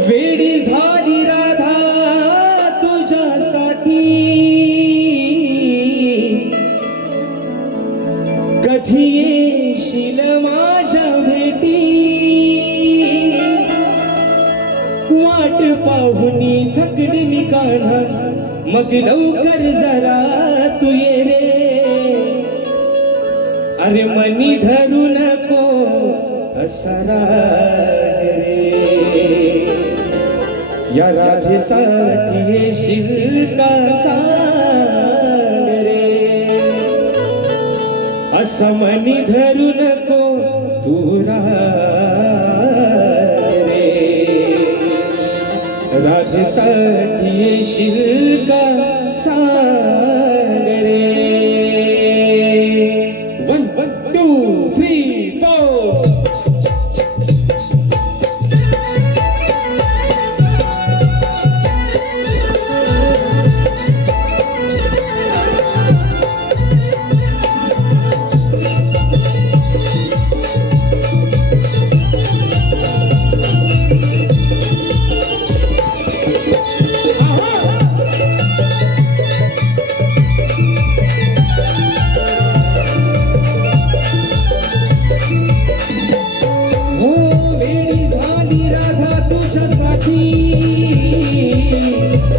वेडी झाली राधा तुझ्यासाठी, कधी येशील माझ्या भेटी, वाट पाहुनी थकली मी कान्हा, मग लवकर जरा तू ये रे. अरे मनी धरू नको असा राग रे, या राधेसाठी येशील का सांग रे. असं मनी धरू नको तू राग रे, राधेसाठी येशील का सांग रे. 1 2 3 4.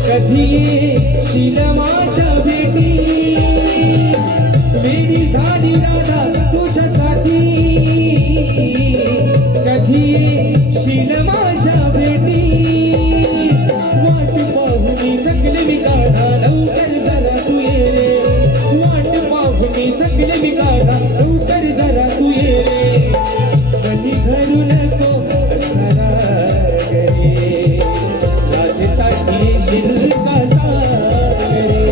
कधी येशील माझ्या भेटी, वेडी झाली राधा तुझ्यासाठी, कधी येशील माझ्या भेटी, वाट पाहुनी थकले मी काढा, लवकर जरा तू ये रे. वाट पाहुनी थकले मी काढा, लवकर जरा तू ये रे. कधी घरू नको असा राग रे, राधेसाठी येशील का सांग रे.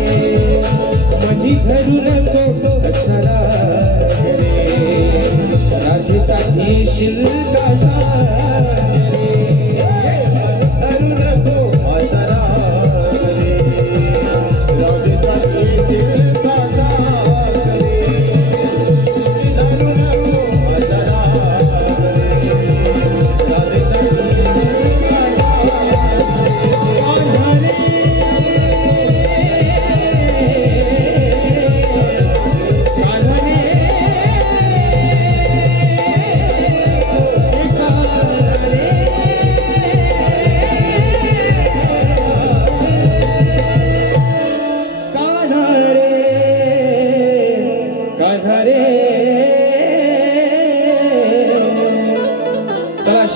मनी धरू नको असा राग रे, राधेसाठी येशील